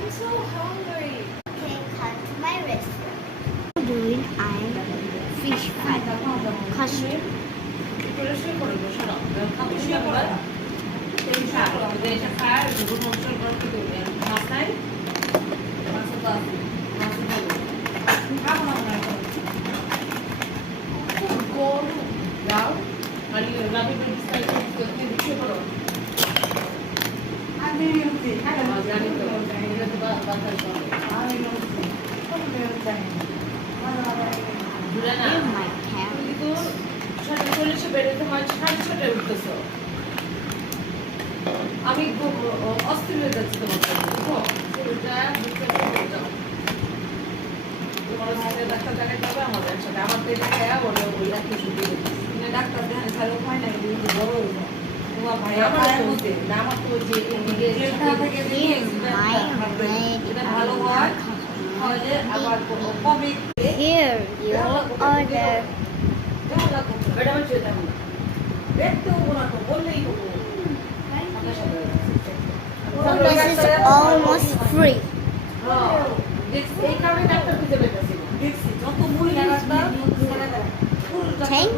I'm so hungry. Okay, come to my restaurant. Doing I fish fry custard. করে শুয়ে পড়ে বসে নাও শুয়ে পড়ে এটা খায় দুটো মশলা করে দিবে মাছ নাই মাছ তো আছে মাছ খাবো না না খুব গরম যাও আর এই রাবি বিস্তারিত করতে শুয়ে পড়ো আমি উঠি খাই মাছ জানি তো এটা তো বাতাস করে আমি উঠি কোন মেয়ে জানি বুঝা না My cat. কিন্তু সাথে চল্লিশে বেরোতে হয় 6:30 উঠতেছো আমি খুব অস্থির হয়ে যাচ্ছি তোমার সাথে বুঝো পুরোটা বুঝতে যাও তোমার সাথে ডাক্তার দেখাতে হবে আমাদের একসাথে আমার তো এটা খেয়া বলে ওই একই ছুটি মানে ডাক্তার দেখানে ছাড়া উপায় নাই কিন্তু বড় হয়ে যায় তোমার ভাই আমার বলতে না আমার তো যে এদিকে থেকে দিয়ে এটা ভালো হয় তাহলে আবার কবে Here you order. ম্যাডাম চলে যাবো না দেখতে হবো না তো বললেই হবো This is almost free. এই কারণে ডাক্তার খুঁজে পেতেছি দেখছি যত মহিলা ডাক্তার Thank